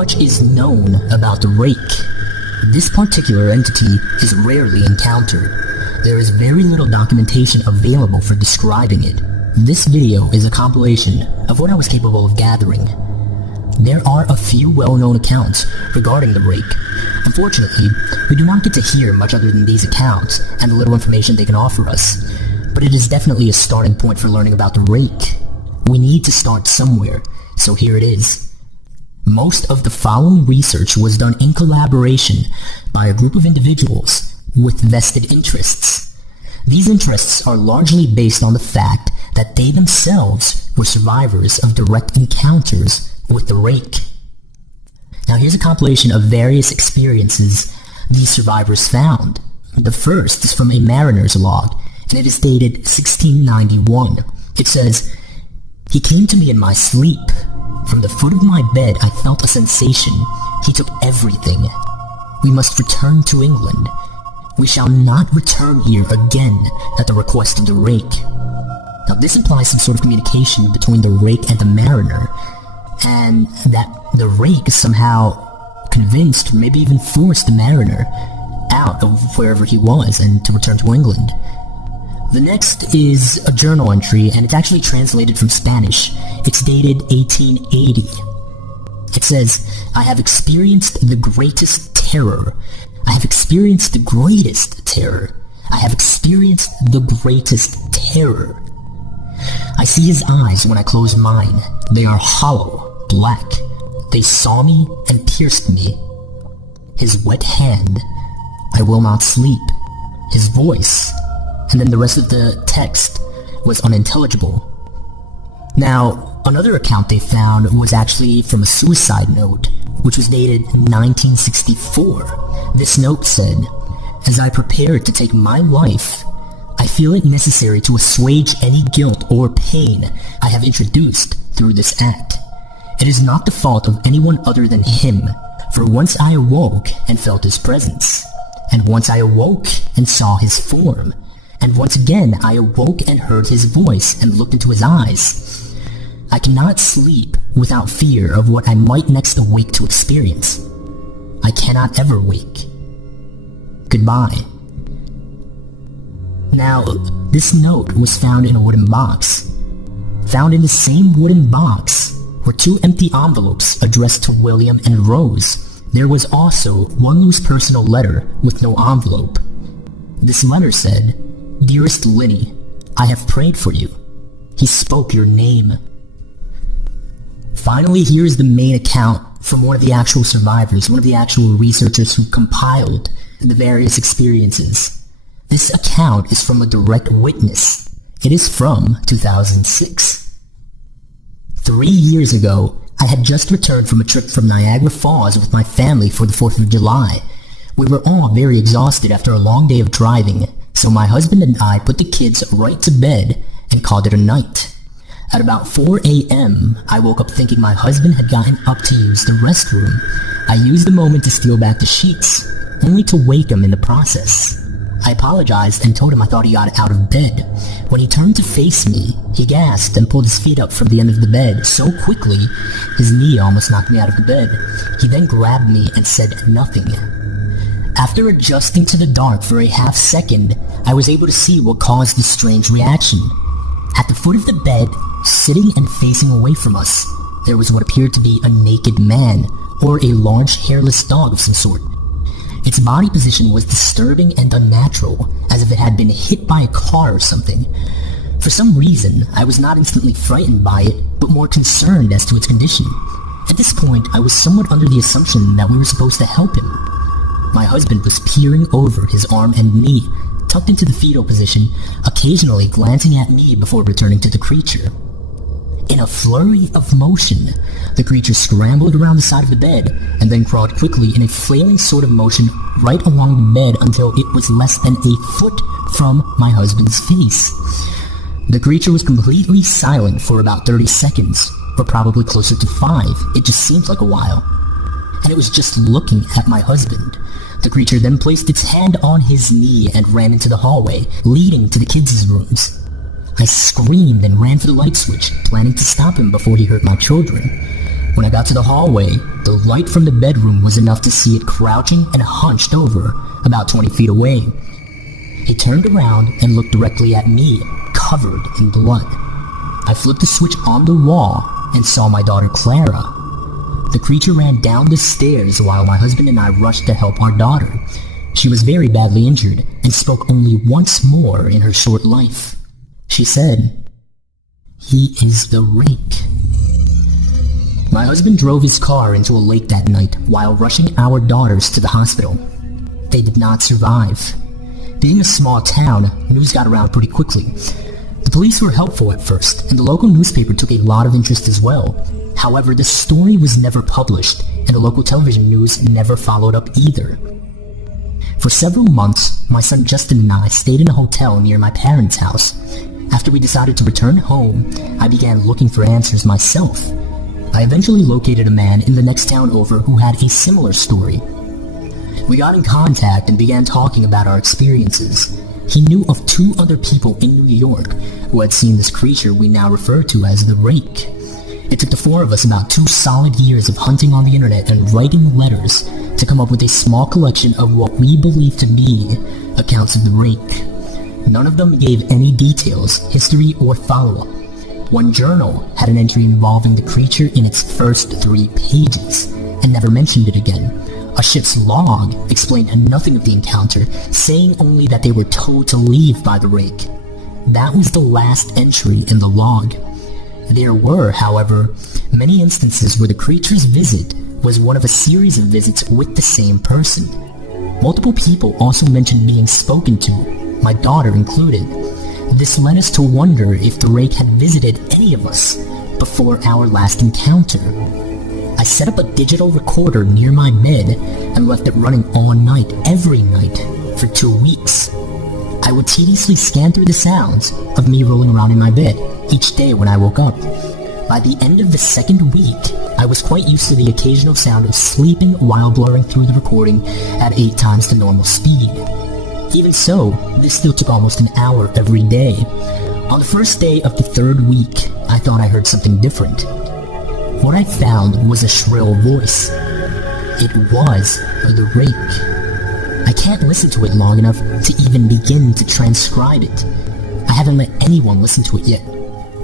much is known about the rake. This particular entity is rarely encountered. There is very little documentation available for describing it. This video is a compilation of what I was capable of gathering. There are a few well-known accounts regarding the rake. Unfortunately, we do not get to hear much other than these accounts and the little information they can offer us. But it is definitely a starting point for learning about the rake. We need to start somewhere, so here it is. Most of the following research was done in collaboration by a group of individuals with vested interests. These interests are largely based on the fact that they themselves were survivors of direct encounters with the rake. Now here's a compilation of various experiences these survivors found. The first is from a mariner's log, and it is dated 1691. It says, "He came to me in my sleep. From the foot of my bed I felt a sensation. He took everything. We must return to England. We shall not return here again at the request of the rake." Now this implies some sort of communication between the rake and the mariner, and that the rake somehow convinced, maybe even forced the mariner out of wherever he was and to return to England. The next is a journal entry, and it's actually translated from Spanish. It's dated 1880. It says, "I have experienced the greatest terror. I have experienced the greatest terror. I have experienced the greatest terror. I see his eyes when I close mine. They are hollow, black. They saw me and pierced me. His wet hand. I will not sleep. His voice." And then the rest of the text was unintelligible. Now, another account they found was actually from a suicide note, which was dated 1964. This note said, "As I prepare to take my life, I feel it necessary to assuage any guilt or pain I have introduced through this act. It is not the fault of anyone other than him, for once I awoke and felt his presence, and once I awoke and saw his form, and once again I awoke and heard his voice and looked into his eyes. I cannot sleep without fear of what I might next awake to experience. I cannot ever wake. Goodbye." Now, this note was found in a wooden box. Found in the same wooden box were 2 empty envelopes addressed to William and Rose. There was also one loose personal letter with no envelope. This letter said, "Dearest Linny, I have prayed for you. He spoke your name." Finally, here is the main account from one of the actual survivors, one of the actual researchers who compiled the various experiences. This account is from a direct witness. It is from 2006. 3 years ago, I had just returned from a trip from Niagara Falls with my family for the 4th of July. We were all very exhausted after a long day of driving, so my husband and I put the kids right to bed and called it a night. At about 4 a.m., I woke up thinking my husband had gotten up to use the restroom. I used the moment to steal back the sheets, only to wake him in the process. I apologized and told him I thought he got out of bed. When he turned to face me, he gasped and pulled his feet up from the end of the bed so quickly, his knee almost knocked me out of the bed. He then grabbed me and said nothing. After adjusting to the dark for a half second, I was able to see what caused this strange reaction. At the foot of the bed, sitting and facing away from us, there was what appeared to be a naked man, or a large hairless dog of some sort. Its body position was disturbing and unnatural, as if it had been hit by a car or something. For some reason, I was not instantly frightened by it, but more concerned as to its condition. At this point, I was somewhat under the assumption that we were supposed to help him. My husband was peering over his arm and knee, tucked into the fetal position, occasionally glancing at me before returning to the creature. In a flurry of motion, the creature scrambled around the side of the bed, and then crawled quickly in a flailing sort of motion right along the bed until it was less than a foot from my husband's face. The creature was completely silent for about 30 seconds, or probably closer to 5. It just seemed like a while. And it was just looking at my husband. The creature then placed its hand on his knee and ran into the hallway, leading to the kids' rooms. I screamed and ran for the light switch, planning to stop him before he hurt my children. When I got to the hallway, the light from the bedroom was enough to see it crouching and hunched over, about 20 feet away. It turned around and looked directly at me, covered in blood. I flipped the switch on the wall and saw my daughter Clara. The creature ran down the stairs while my husband and I rushed to help our daughter. She was very badly injured and spoke only once more in her short life. She said, "He is the rake." My husband drove his car into a lake that night while rushing our daughters to the hospital. They did not survive. Being a small town, news got around pretty quickly. The police were helpful at first, and the local newspaper took a lot of interest as well. However, the story was never published, and the local television news never followed up either. For several months, my son Justin and I stayed in a hotel near my parents' house. After we decided to return home, I began looking for answers myself. I eventually located a man in the next town over who had a similar story. We got in contact and began talking about our experiences. He knew of 2 other people in New York who had seen this creature we now refer to as the rake. It took the 4 of us about 2 solid years of hunting on the internet and writing letters to come up with a small collection of what we believe to be accounts of the rake. None of them gave any details, history, or follow-up. One journal had an entry involving the creature in its first 3 pages, and never mentioned it again. A ship's log explained nothing of the encounter, saying only that they were told to leave by the rake. That was the last entry in the log. There were, however, many instances where the creature's visit was one of a series of visits with the same person. Multiple people also mentioned being spoken to, my daughter included. This led us to wonder if the rake had visited any of us before our last encounter. I set up a digital recorder near my bed and left it running all night, every night, for 2 weeks. I would tediously scan through the sounds of me rolling around in my bed each day when I woke up. By the end of the 2nd week, I was quite used to the occasional sound of sleeping while blurring through the recording at 8 times the normal speed. Even so, this still took almost an hour every day. On the first day of the 3rd week, I thought I heard something different. What I found was a shrill voice. It was the rake. I can't listen to it long enough to even begin to transcribe it. I haven't let anyone listen to it yet.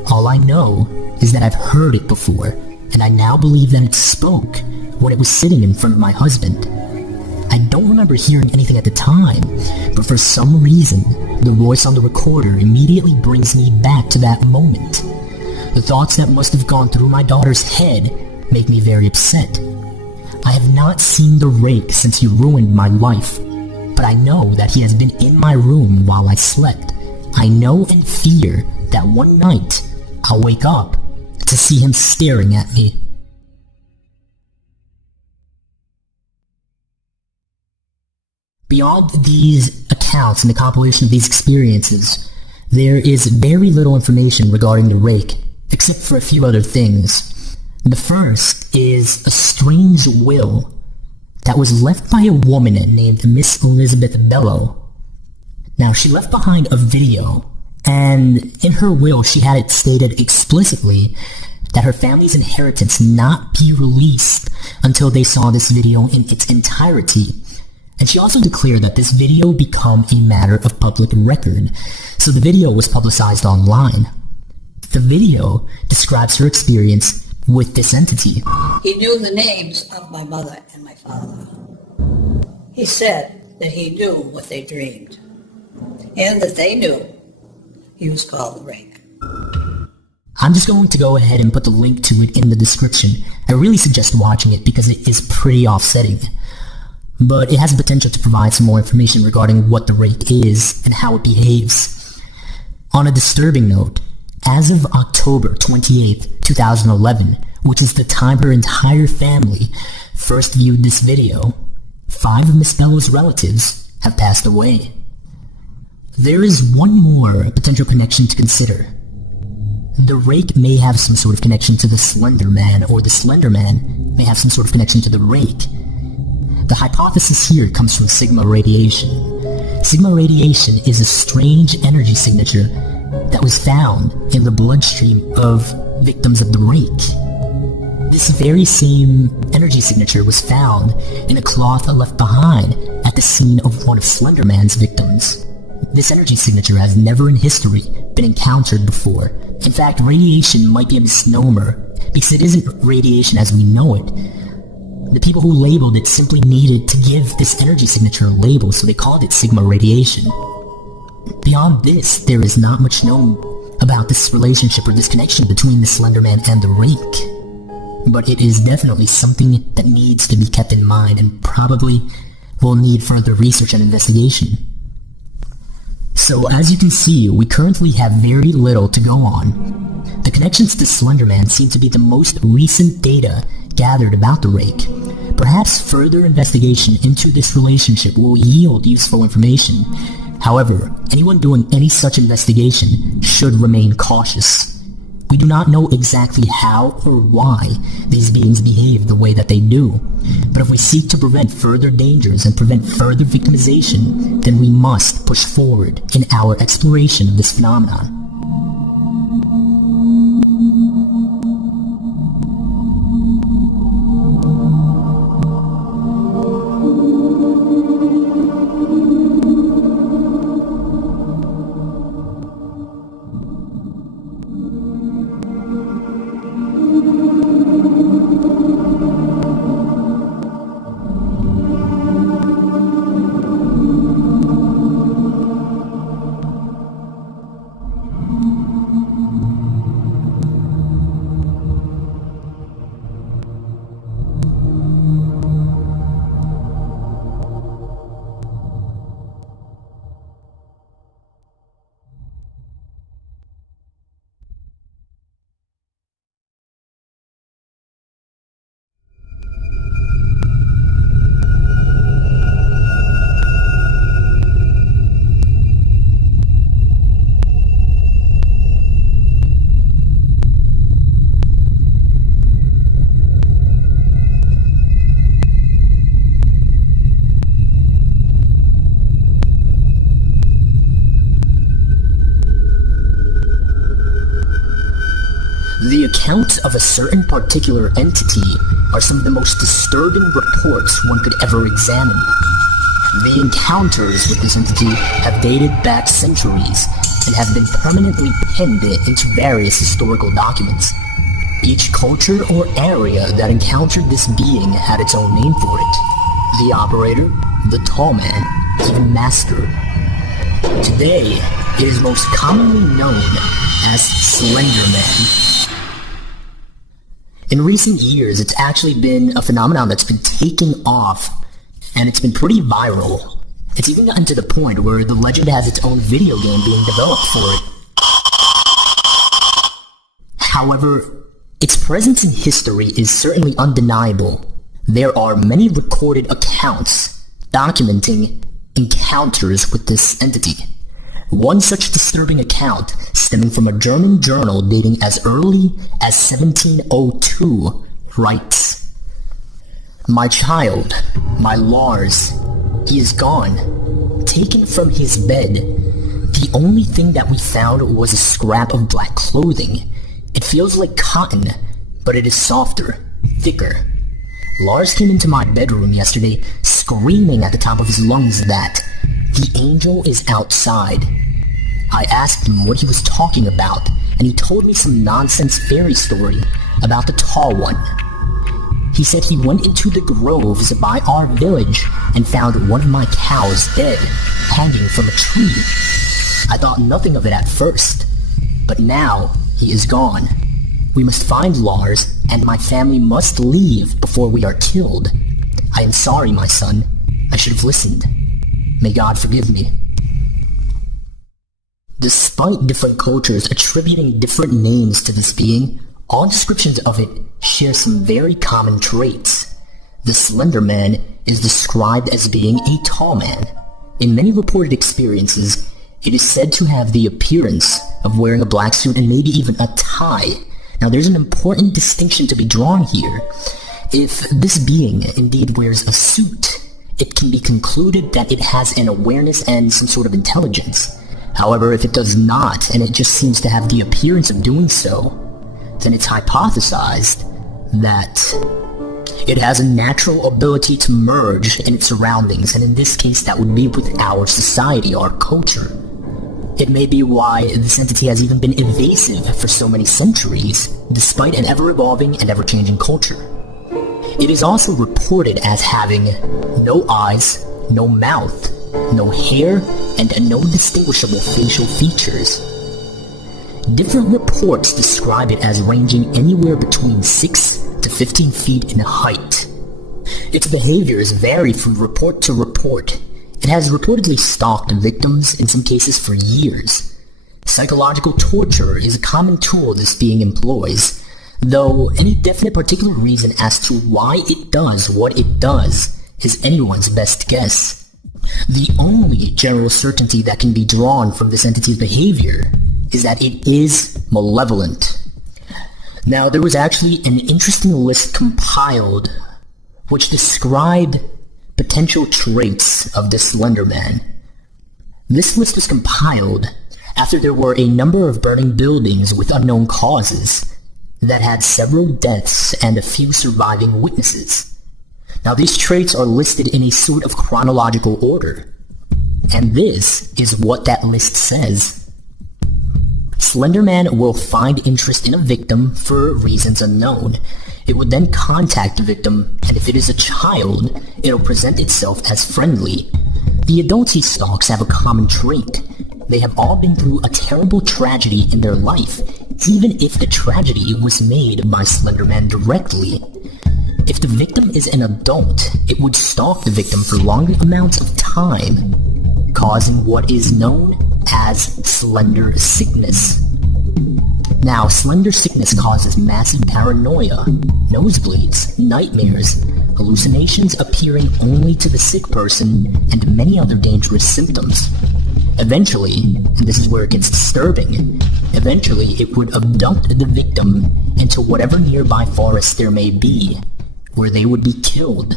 All I know is that I've heard it before, and I now believe that it spoke when it was sitting in front of my husband. I don't remember hearing anything at the time, but for some reason, the voice on the recorder immediately brings me back to that moment. The thoughts that must have gone through my daughter's head make me very upset. I have not seen the rake since he ruined my life, but I know that he has been in my room while I slept. I know and fear that one night I'll wake up to see him staring at me. Beyond these accounts and the compilation of these experiences, there is very little information regarding the rake, except for a few other things. The first is a strange will that was left by a woman named Miss Elizabeth Bellow. Now, she left behind a video, and in her will she had it stated explicitly that her family's inheritance not be released until they saw this video in its entirety. And she also declared that this video become a matter of public record, so the video was publicized online. The video describes her experience with this entity. He knew the names of my mother and my father. He said that he knew what they dreamed, and that they knew he was called the rake. I'm just going to go ahead and put the link to it in the description. I really suggest watching it because it is pretty offsetting. But it has the potential to provide some more information regarding what the rake is and how it behaves. On a disturbing note, as of October 28th, 2011, which is the time her entire family first viewed this video, 5 of Miss Bellow's relatives have passed away. There is one more potential connection to consider. The rake may have some sort of connection to the Slender Man, or the Slender Man may have some sort of connection to the rake. The hypothesis here comes from Sigma radiation. Sigma radiation is a strange energy signature that was found in the bloodstream of victims of the rake. This very same energy signature was found in a cloth left behind at the scene of one of Slender Man's victims. This energy signature has never in history been encountered before. In fact, radiation might be a misnomer, because it isn't radiation as we know it. The people who labeled it simply needed to give this energy signature a label, so they called it Sigma radiation. Beyond this, there is not much known about this relationship or this connection between the Slender Man and the rake. But it is definitely something that needs to be kept in mind and probably will need further research and investigation. So as you can see, we currently have very little to go on. The connections to Slender Man seem to be the most recent data gathered about the rake. Perhaps further investigation into this relationship will yield useful information. However, anyone doing any such investigation should remain cautious. We do not know exactly how or why these beings behave the way that they do, but if we seek to prevent further dangers and prevent further victimization, then we must push forward in our exploration of this phenomenon. The accounts of a certain particular entity are some of the most disturbing reports one could ever examine. The encounters with this entity have dated back centuries and have been permanently pinned into various historical documents. Each culture or area that encountered this being had its own name for it. The operator, the tall man, even master. Today, it is most commonly known as Slender Man. In recent years, it's actually been a phenomenon that's been taking off, and it's been pretty viral. It's even gotten to the point where the legend has its own video game being developed for it. However, its presence in history is certainly undeniable. There are many recorded accounts documenting encounters with this entity. One such disturbing account, stemming from a German journal dating as early as 1702, writes, "My child, my Lars, he is gone, taken from his bed. The only thing that we found was a scrap of black clothing. It feels like cotton, but it is softer, thicker. Lars came into my bedroom yesterday, screaming at the top of his lungs that the angel is outside. I asked him what he was talking about, and he told me some nonsense fairy story about the tall one. He said he went into the groves by our village and found one of my cows dead, hanging from a tree. I thought nothing of it at first, but now he is gone. We must find Lars, and my family must leave before we are killed. I am sorry, my son. I should have listened. May God forgive me." Despite different cultures attributing different names to this being, all descriptions of it share some very common traits. The Slender Man is described as being a tall man. In many reported experiences, it is said to have the appearance of wearing a black suit and maybe even a tie. Now there's an important distinction to be drawn here. If this being indeed wears a suit, it can be concluded that it has an awareness and some sort of intelligence. However, if it does not, and it just seems to have the appearance of doing so, then it's hypothesized that it has a natural ability to merge in its surroundings, and in this case that would be with our society, our culture. It may be why this entity has even been evasive for so many centuries, despite an ever-evolving and ever-changing culture. It is also reported as having no eyes, no mouth, no hair, and no distinguishable facial features. Different reports describe it as ranging anywhere between 6 to 15 feet in height. Its behaviors vary from report to report. It has reportedly stalked victims, in some cases for years. Psychological torture is a common tool this being employs, though any definite particular reason as to why it does what it does is anyone's best guess. The only general certainty that can be drawn from this entity's behavior is that it is malevolent. Now, there was actually an interesting list compiled which described potential traits of the Slender Man. This list was compiled after there were a number of burning buildings with unknown causes that had several deaths and a few surviving witnesses. Now, these traits are listed in a sort of chronological order, and this is what that list says. Slender Man will find interest in a victim for reasons unknown. It would then contact the victim, and if it is a child, it'll present itself as friendly. The adults he stalks have a common trait. They have all been through a terrible tragedy in their life, even if the tragedy was made by Slender Man directly. If the victim is an adult, it would stalk the victim for long amounts of time, causing what is known as slender sickness. Now, slender sickness causes massive paranoia, nosebleeds, nightmares, hallucinations appearing only to the sick person, and many other dangerous symptoms. Eventually, and this is where it gets disturbing, eventually it would abduct the victim into whatever nearby forest there may be, where they would be killed.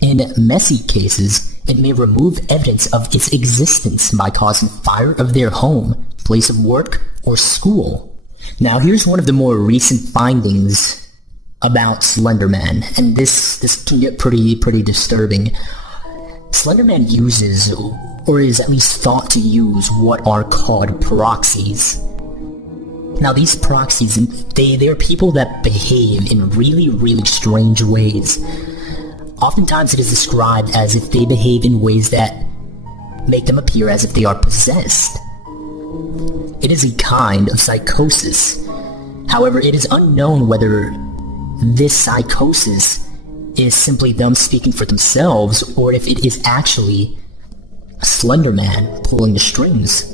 In messy cases, it may remove evidence of its existence by causing fire of their home, place of work, or school. Now, here's one of the more recent findings about Slender Man, and this can get pretty disturbing. Slender Man uses, or is at least thought to use, what are called proxies. Now, these proxies, they're people that behave in really strange ways. Oftentimes it is described as if they behave in ways that make them appear as if they are possessed. It is a kind of psychosis. However, it is unknown whether this psychosis is simply them speaking for themselves, or if it is actually Slender Man pulling the strings.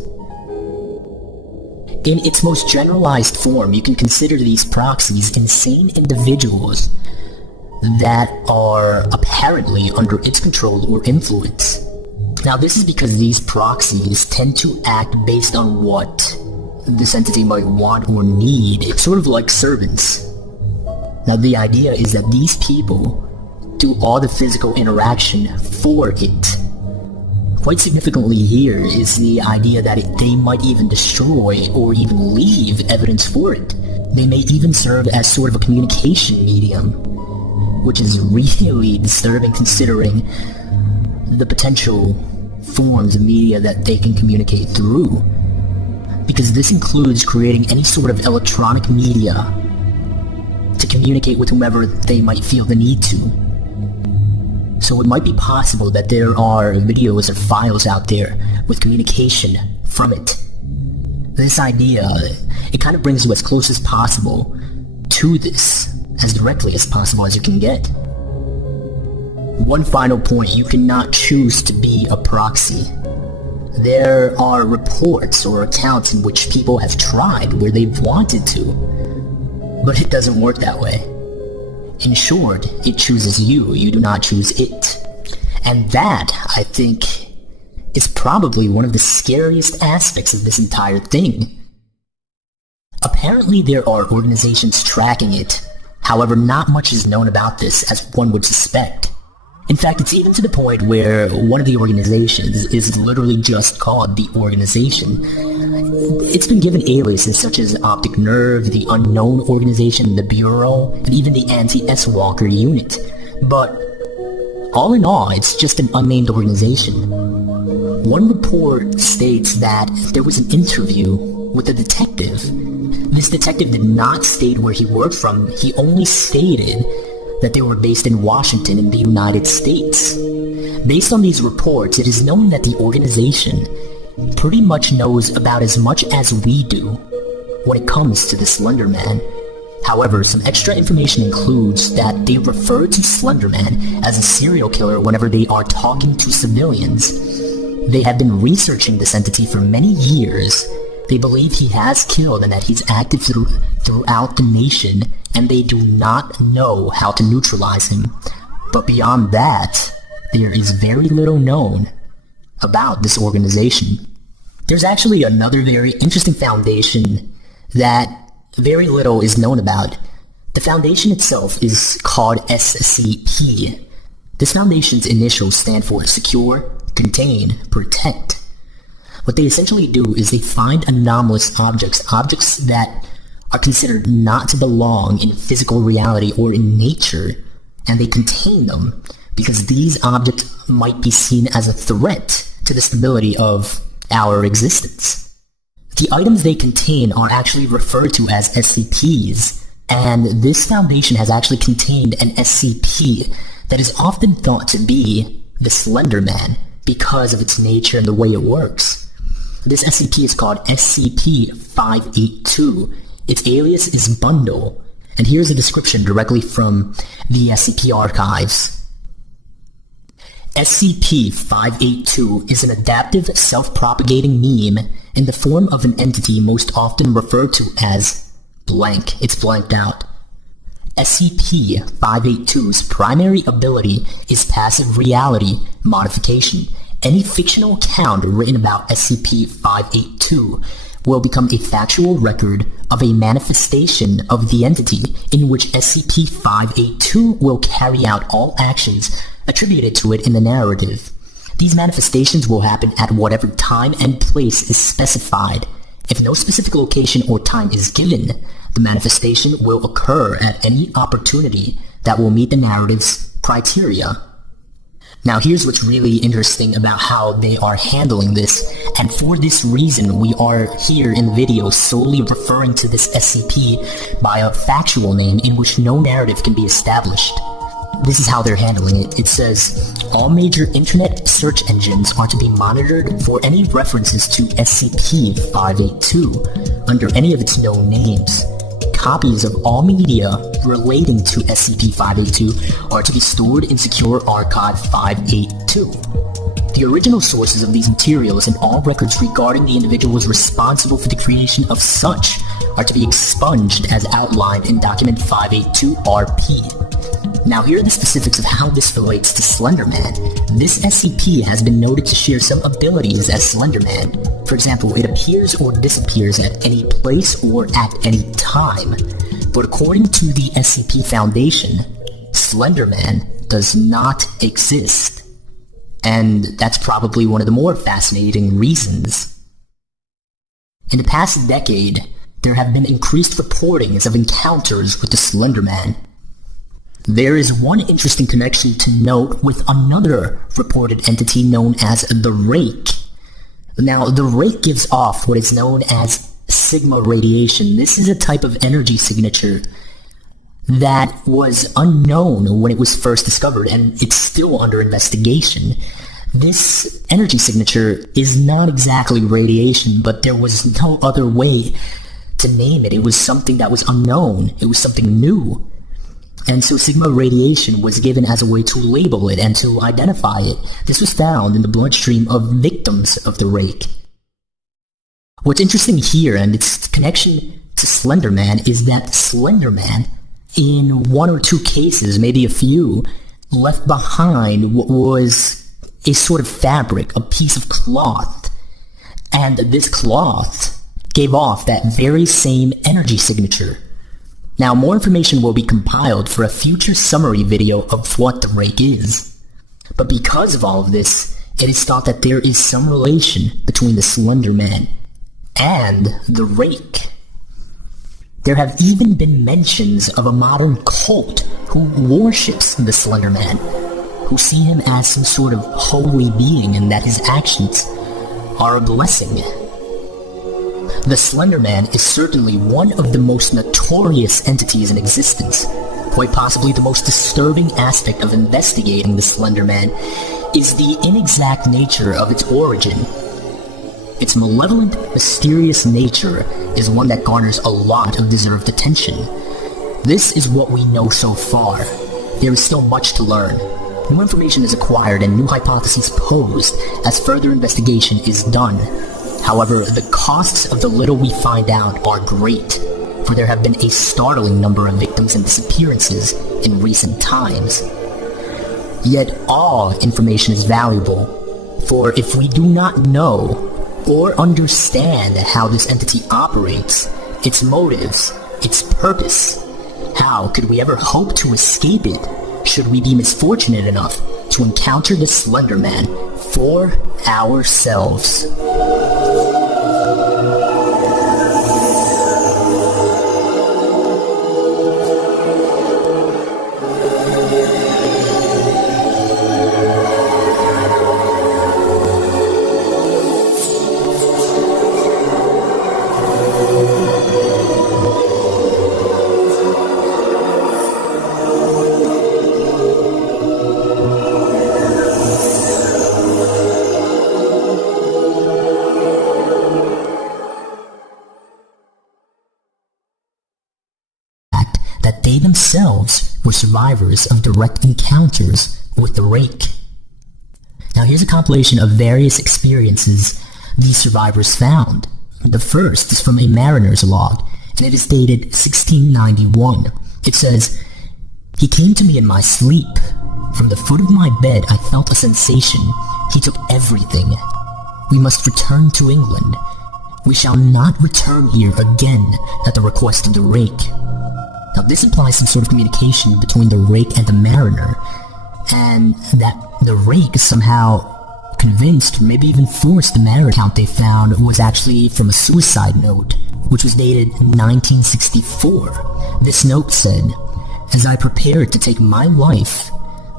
In its most generalized form, you can consider these proxies insane individuals that are apparently under its control or influence. Now, this is because these proxies tend to act based on what this entity might want or need. It's sort of like servants. Now, the idea is that these people do all the physical interaction for it. Quite significantly here is the idea that they might even destroy or even leave evidence for it. They may even serve as sort of a communication medium, which is really disturbing considering the potential forms of media that they can communicate through. Because this includes creating any sort of electronic media to communicate with whomever they might feel the need to. So it might be possible that there are videos or files out there with communication from it. This idea, it kind of brings you as close as possible to this, as directly as possible as you can get. One final point, you cannot choose to be a proxy. There are reports or accounts in which people have tried where they've wanted to, but it doesn't work that way. In short, it chooses you, you do not choose it. And that, I think, is probably one of the scariest aspects of this entire thing. Apparently there are organizations tracking it. However, not much is known about this, as one would suspect. In fact, it's even to the point where one of the organizations is literally just called the organization. It's been given aliases such as Optic Nerve, the Unknown Organization, the Bureau, and even the Anti-S Walker Unit. But all in all, it's just an unnamed organization. One report states that there was an interview with a detective. This detective did not state where he worked from. He only stated that they were based in Washington in the United States. Based on these reports, it is known that the organization pretty much knows about as much as we do when it comes to the Slender Man. However, some extra information includes that they refer to Slender Man as a serial killer whenever they are talking to civilians. They have been researching this entity for many years. They believe he has killed and that he's active throughout the nation, and they do not know how to neutralize him. But beyond that, there is very little known about this organization. There's actually another very interesting foundation that very little is known about. The foundation itself is called SCP. This foundation's initials stand for Secure, Contain, Protect. What they essentially do is they find anomalous objects that are considered not to belong in physical reality or in nature, and they contain them because these objects might be seen as a threat to the stability of our existence. The items they contain are actually referred to as SCPs, and this foundation has actually contained an SCP that is often thought to be the Slender Man because of its nature and the way it works. This SCP is called SCP-582. Its alias is Bundle, and here's a description directly from the SCP archives. SCP-582 is an adaptive, self-propagating meme in the form of an entity most often referred to as blank. It's blanked out. SCP-582's primary ability is passive reality modification. Any fictional account written about SCP-582 will become a factual record of a manifestation of the entity in which SCP-582 will carry out all actions attributed to it in the narrative. These manifestations will happen at whatever time and place is specified. If no specific location or time is given, the manifestation will occur at any opportunity that will meet the narrative's criteria. Now here's what's really interesting about how they are handling this, and for this reason we are here in the video solely referring to this SCP by a factual name in which no narrative can be established. This is how they're handling it. It says, all major internet search engines are to be monitored for any references to SCP-582 under any of its known names. Copies of all media relating to SCP-582 are to be stored in Secure Archive 582. The original sources of these materials and all records regarding the individuals responsible for the creation of such are to be expunged as outlined in Document 582-RP. Now here are the specifics of how this relates to Slender Man. This SCP has been noted to share some abilities as Slender Man. For example, it appears or disappears at any place or at any time. But according to the SCP Foundation, Slender Man does not exist. And that's probably one of the more fascinating reasons. In the past decade, there have been increased reportings of encounters with the Slender Man. There is one interesting connection to note with another reported entity known as the Rake. Now, the Rake gives off what is known as sigma radiation. This is a type of energy signature that was unknown when it was first discovered, and it's still under investigation. This energy signature is not exactly radiation, but there was no other way to name it. It was something that was unknown. It was something new. And so sigma radiation was given as a way to label it and to identify it. This was found in the bloodstream of victims of the Rake. What's interesting here, and its connection to Slender Man, is that Slender Man, in one or two cases, maybe a few, left behind what was a sort of fabric, a piece of cloth. And this cloth gave off that very same energy signature. Now, more information will be compiled for a future summary video of what the Rake is. But because of all of this, it is thought that there is some relation between the Slender Man and the rake. There have even been mentions of a modern cult who worships the Slender Man, who see him as some sort of holy being and that his actions are a blessing. The Slender Man is certainly one of the most notorious entities in existence. Quite possibly the most disturbing aspect of investigating the Slender Man is the inexact nature of its origin. Its malevolent, mysterious nature is one that garners a lot of deserved attention. This is what we know so far. There is still much to learn. New information is acquired and new hypotheses posed as further investigation is done. However, the costs of the little we find out are great, for there have been a startling number of victims and disappearances in recent times. Yet all information is valuable, for if we do not know or understand how this entity operates, its motives, its purpose, how could we ever hope to escape it should we be misfortunate enough to encounter the Slender Man for ourselves? That they themselves were survivors of direct encounters with the rake. Now here's a compilation of various experiences these survivors found. The first is from a mariner's log, and it is dated 1691. It says, "He came to me in my sleep. From the foot of my bed I felt a sensation. He took everything. We must return to England. We shall not return here again at the request of the rake." Now this implies some sort of communication between the rake and the mariner, and that the rake is somehow convinced, or maybe even forced, the mariner account they found was actually from a suicide note, which was dated 1964. This note said, "As I prepare to take my life,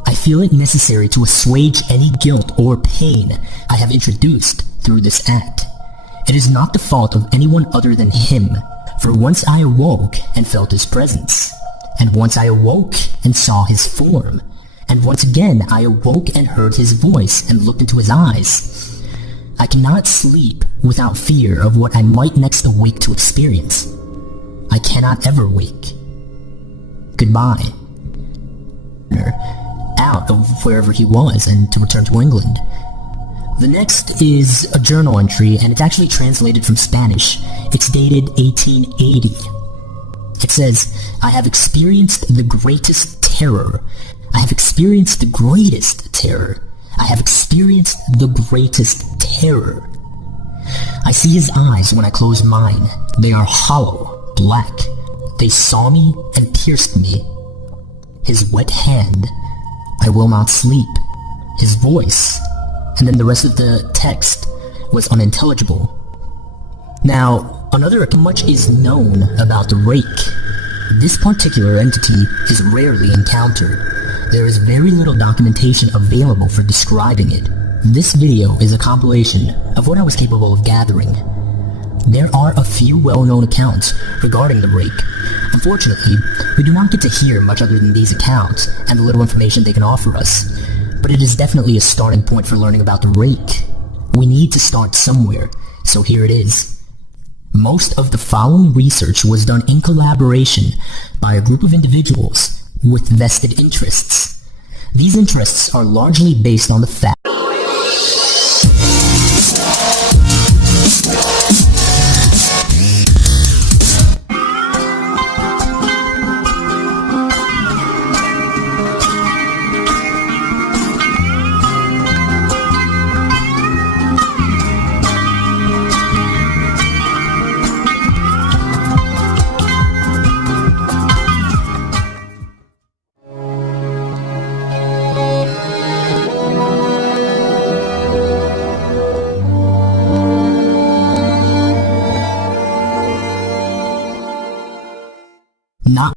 I feel it necessary to assuage any guilt or pain I have introduced through this act. It is not the fault of anyone other than him. For once I awoke and felt his presence, and once I awoke and saw his form, and once again I awoke and heard his voice and looked into his eyes. I cannot sleep without fear of what I might next awake to experience. I cannot ever wake. Goodbye." Out of wherever he was and to return to England. The next is a journal entry, and it's actually translated from Spanish. It's dated 1880. It says, "I have experienced the greatest terror. I have experienced the greatest terror. I have experienced the greatest terror. I see his eyes when I close mine. They are hollow, black. They saw me and pierced me. His wet hand. I will not sleep. His voice." And then the rest of the text was unintelligible. Now, much is known about the rake. This particular entity is rarely encountered. There is very little documentation available for describing it. This video is a compilation of what I was capable of gathering. There are a few well-known accounts regarding the rake. Unfortunately, we do not get to hear much other than these accounts and the little information they can offer us. But it is definitely a starting point for learning about the rake. We need to start somewhere, so here it is. Most of the following research was done in collaboration by a group of individuals with vested interests. These interests are largely based on the fact